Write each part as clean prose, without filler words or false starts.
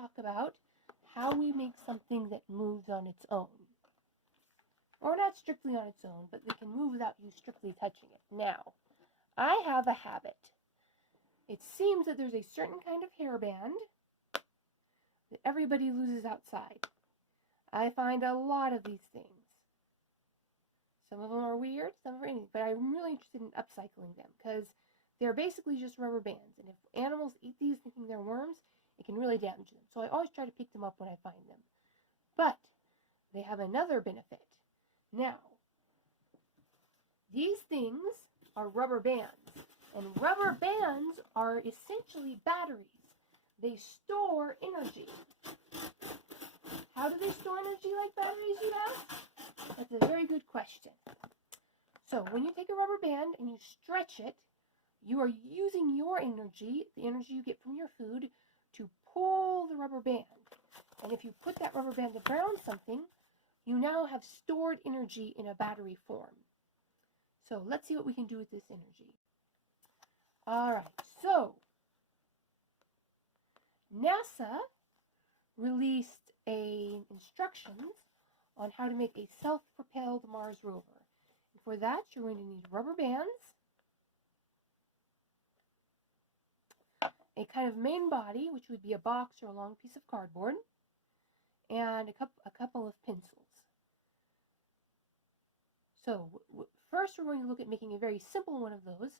talk about how we make something that moves on its own. Or not strictly on its own, but that can move without you strictly touching it. Now, I have a habit. It seems that there's a certain kind of hairband that everybody loses outside. I find a lot of these things. Some of them are weird, some are anything, but I'm really interested in upcycling them because they're basically just rubber bands. And if animals eat these thinking they're worms, it can really damage them. So I always try to pick them up when I find them. But they have another benefit. Now, these things are rubber bands. And rubber bands are essentially batteries. They store energy. How do they store energy like batteries, you ask? That's a very good question. So when you take a rubber band and you stretch it, you are using your energy, the energy you get from your food, to pull the rubber band. And if you put that rubber band around something, you now have stored energy in a battery form. So let's see what we can do with this energy. All right, so NASA released instructions on how to make a self-propelled Mars rover. And for that, you're going to need rubber bands, a kind of main body, which would be a box or a long piece of cardboard, and a couple of pencils. So first we're going to look at making a very simple one of those.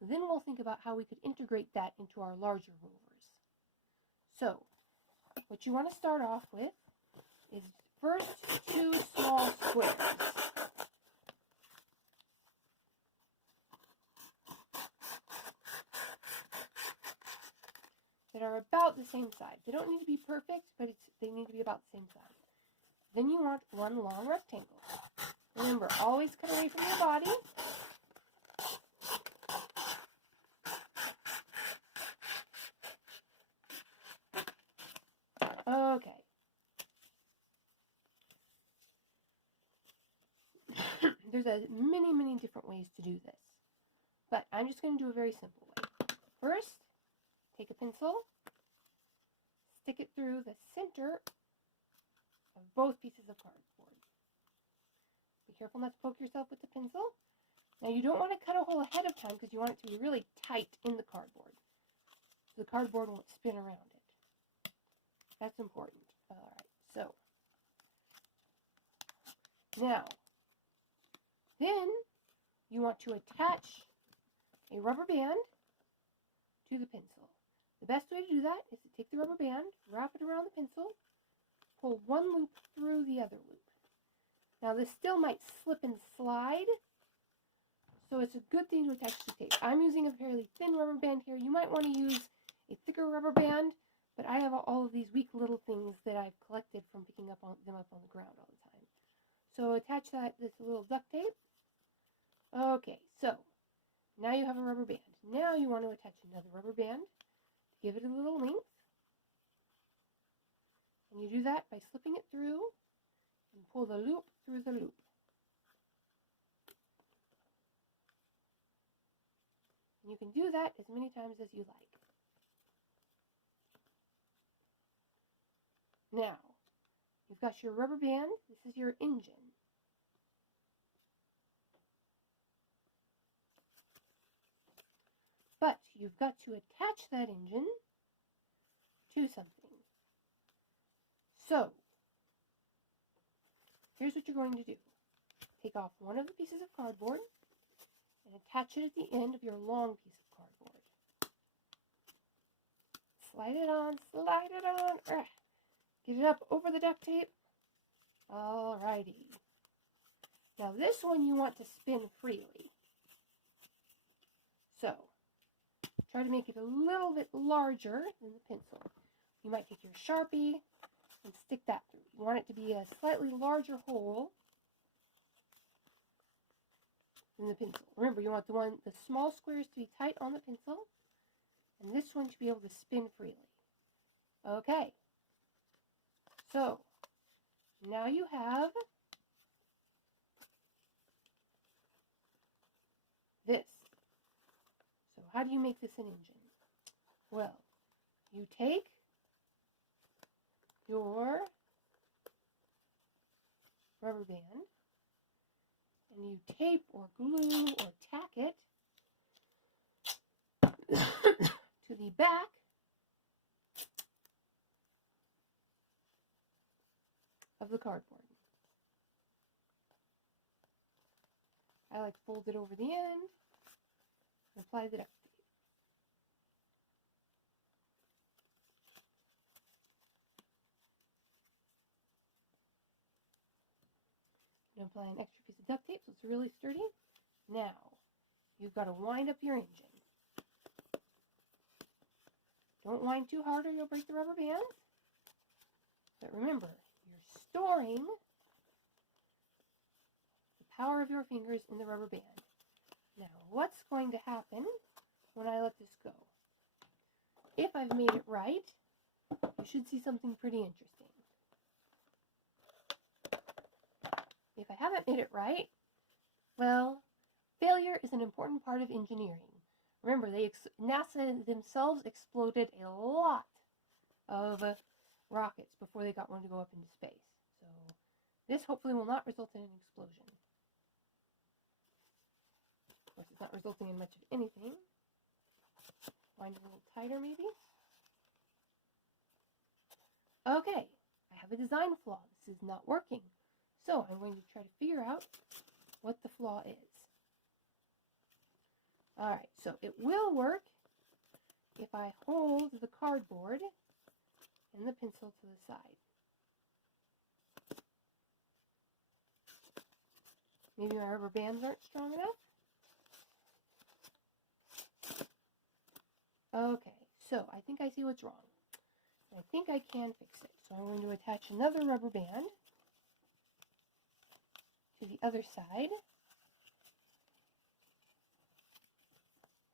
Then we'll think about how we could integrate that into our larger rovers. So what you want to start off with is first 2 small squares. That are about the same size. They don't need to be perfect, but they need to be about the same size. Then you want 1 long rectangle. Remember, always cut away from your body. Okay. There's many different ways to do this. But I'm just going to do a very simple way. First, take a pencil, stick it through the center of both pieces of cardboard. Be careful not to poke yourself with the pencil. Now you don't want to cut a hole ahead of time because you want it to be really tight in the cardboard. So the cardboard won't spin around it. That's important. Alright, so now then you want to attach a rubber band to the pencil. The best way to do that is to take the rubber band, wrap it around the pencil, pull one loop through the other loop. Now this still might slip and slide, so it's a good thing to attach to tape. I'm using a fairly thin rubber band here. You might want to use a thicker rubber band, but I have all of these weak little things that I've collected from picking them up on the ground all the time. So attach this little duct tape. Okay, so now you have a rubber band. Now you want to attach another rubber band to give it a little length. And you do that by slipping it through and pull the loop through the loop. And you can do that as many times as you like. Now, you've got your rubber band. This is your engine. But you've got to attach that engine to something. So, here's what you're going to do. Take off one of the pieces of cardboard and attach it at the end of your long piece of cardboard. Slide it on, slide it on. Get it up over the duct tape. Alrighty. Now this one you want to spin freely. So, try to make it a little bit larger than the pencil. You might take your Sharpie and stick that through. You want it to be a slightly larger hole than the pencil. Remember, you want the small squares to be tight on the pencil, and this one to be able to spin freely. Okay. So, now you have this. How do you make this an engine? Well, you take your rubber band and you tape or glue or tack it to the back of the cardboard. I like to fold it over the end and apply the duct tape. I'm going to apply an extra piece of duct tape so it's really sturdy. Now, you've got to wind up your engine. Don't wind too hard or you'll break the rubber band. But remember, you're storing the power of your fingers in the rubber band. Now, what's going to happen when I let this go? If I've made it right, you should see something pretty interesting. If I haven't made it right, well, failure is an important part of engineering. Remember, NASA themselves exploded a lot of rockets before they got one to go up into space. So this hopefully will not result in an explosion. Of course, it's not resulting in much of anything. Wind it a little tighter, maybe. Okay, I have a design flaw. This is not working. So I'm going to try to figure out what the flaw is. Alright, so it will work if I hold the cardboard and the pencil to the side. Maybe my rubber bands aren't strong enough. Okay, so I think I see what's wrong. I think I can fix it. So I'm going to attach another rubber band to the other side,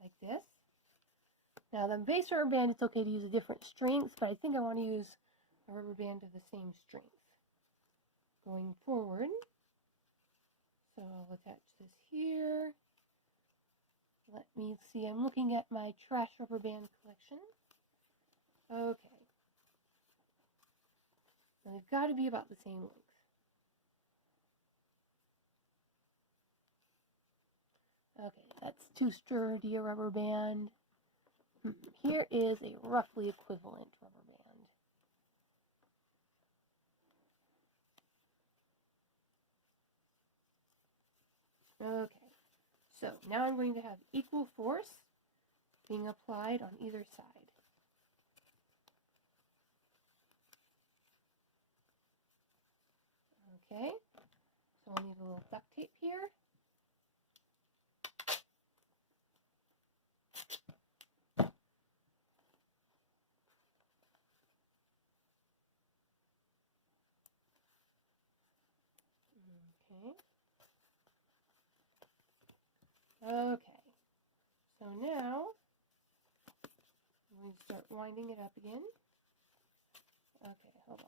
like this. Now the base rubber band, it's okay to use a different strength, but I think I want to use a rubber band of the same strength going forward. So I'll attach this here. Let me see, I'm looking at my trash rubber band collection. Okay. Now they've got to be about the same length. Okay, that's too sturdy a rubber band. Here is a roughly equivalent rubber band. Okay, so now I'm going to have equal force being applied on either side. Okay, so I'll need a little duct tape here. Okay, so now I'm going to start winding it up again. Okay, hold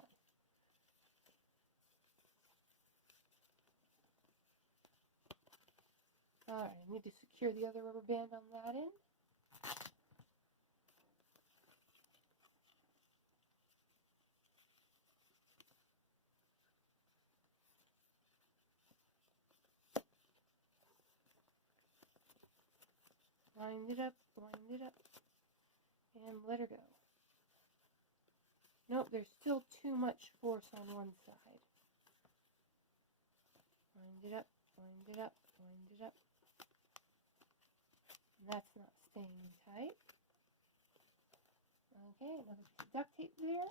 on. Alright, I need to secure the other rubber band on that end. Wind it up, and let her go. Nope, there's still too much force on one side. Wind it up, wind it up, wind it up. And that's not staying tight. Okay, another piece of duct tape there.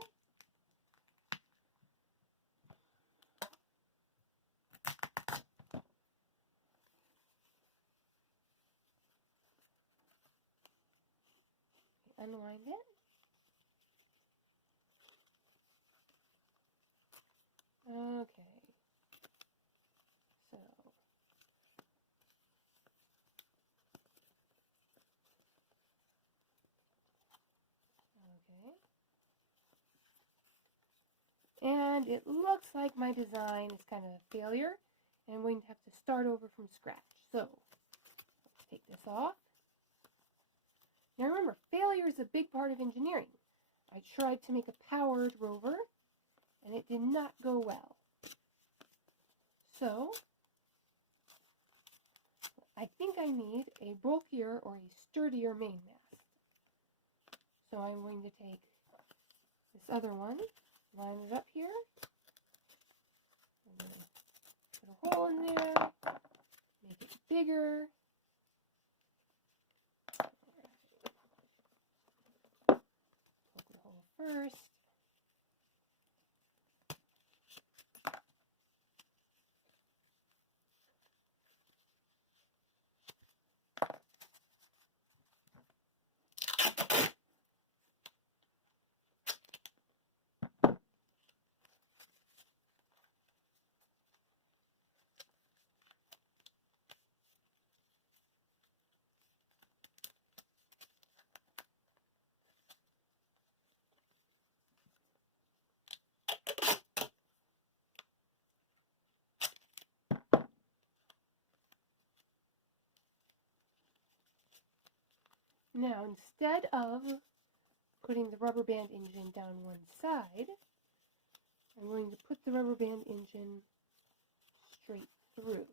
Unwind it. Okay. So. Okay. And it looks like my design is kind of a failure, and I'm going to have to start over from scratch. So, let's take this off. Now remember, failure is a big part of engineering. I tried to make a powered rover, and it did not go well. So I think I need a bulkier or a sturdier mainmast. So I'm going to take this other one, line it up here, I'm going to put a hole in there, make it bigger. Poke the hole first. Now, instead of putting the rubber band engine down one side, I'm going to put the rubber band engine straight through.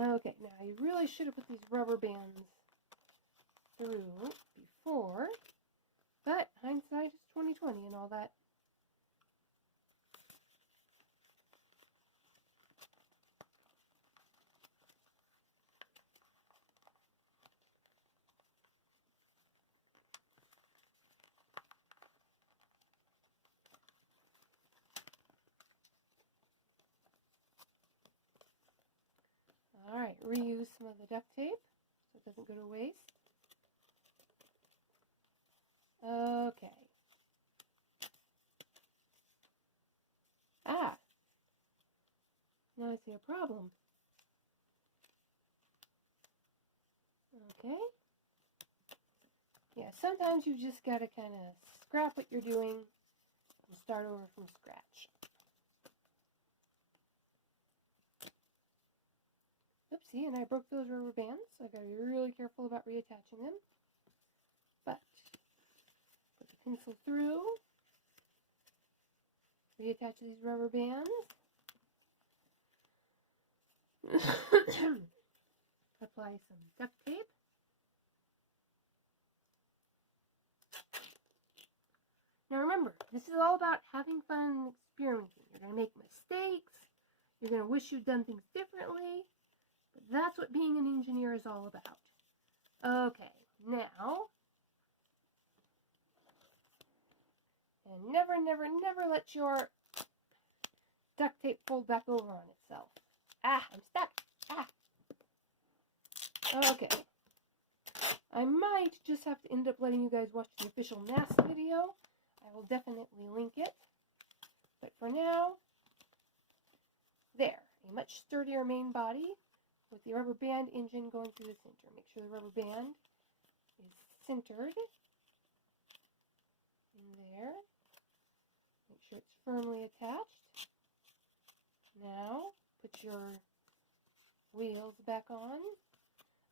Okay, now you really should have put these rubber bands through before, but hindsight is 20/20 and all that. Alright, reuse some of the duct tape so it doesn't go to waste. Okay. Ah! Now I see a problem. Okay. Yeah, sometimes you just gotta kind of scrap what you're doing and start over from scratch. Oopsie, and I broke those rubber bands, so I've got to be really careful about reattaching them. But, put the pencil through, reattach these rubber bands, apply some duct tape, now remember, this is all about having fun and experimenting. You're going to make mistakes, you're going to wish you'd done things differently, but that's what being an engineer is all about. Okay, now, and never, never, never let your duct tape fold back over on itself. Ah, I'm stuck. Ah. Okay. I might just have to end up letting you guys watch the official NASA video. I will definitely link it. But for now, there. A much sturdier main body with the rubber band engine going through the center. Make sure the rubber band is centered in there. Make sure it's firmly attached. Now, put your wheels back on.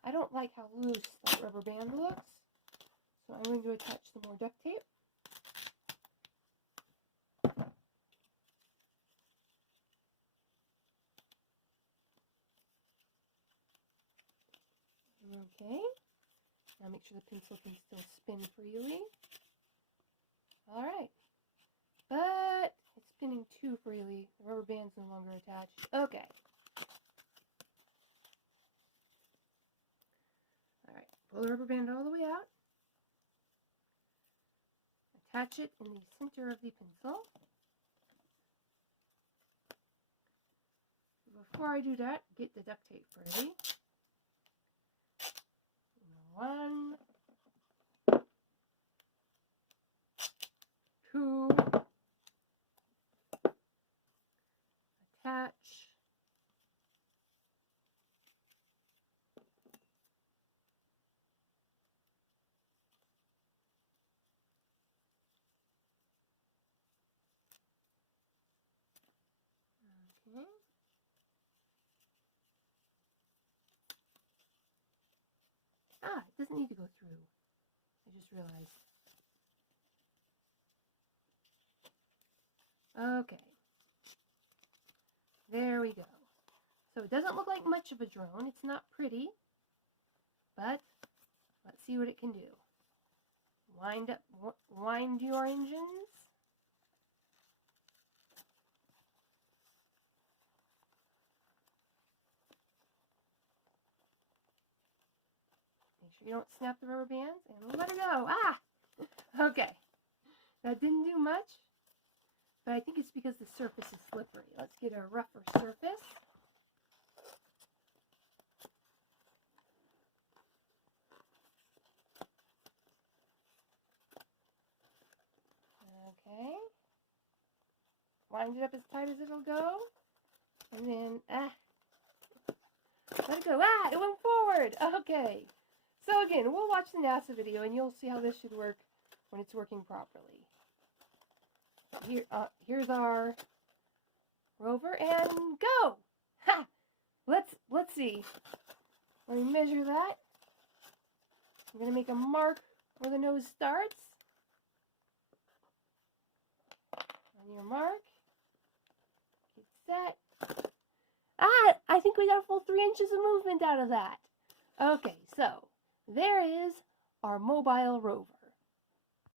I don't like how loose that rubber band looks, so I'm going to attach some more duct tape. Okay, now make sure the pencil can still spin freely. Alright, but it's spinning too freely. The rubber band's no longer attached. Okay. Pull the rubber band all the way out. Attach it in the center of the pencil. Before I do that, get the duct tape ready. 1, 2, attach. Okay. Ah, it doesn't need to go through. I just realized. Okay. There we go. So it doesn't look like much of a drone. It's not pretty. But let's see what it can do. Wind your engines. Make sure you don't snap the rubber bands and let it go. Ah! Okay. That didn't do much, but I think it's because the surface is slippery. Let's get a rougher surface. Okay. Wind it up as tight as it'll go. And then, let it go. Ah, it went forward. Okay. So again, we'll watch the NASA video and you'll see how this should work when it's working properly. Here's our rover and go. Ha! Let's see. Let me measure that. I'm going to make a mark where the nose starts. On your mark. Get set. Ah, I think we got a full 3 inches of movement out of that. Okay, so there is our mobile rover.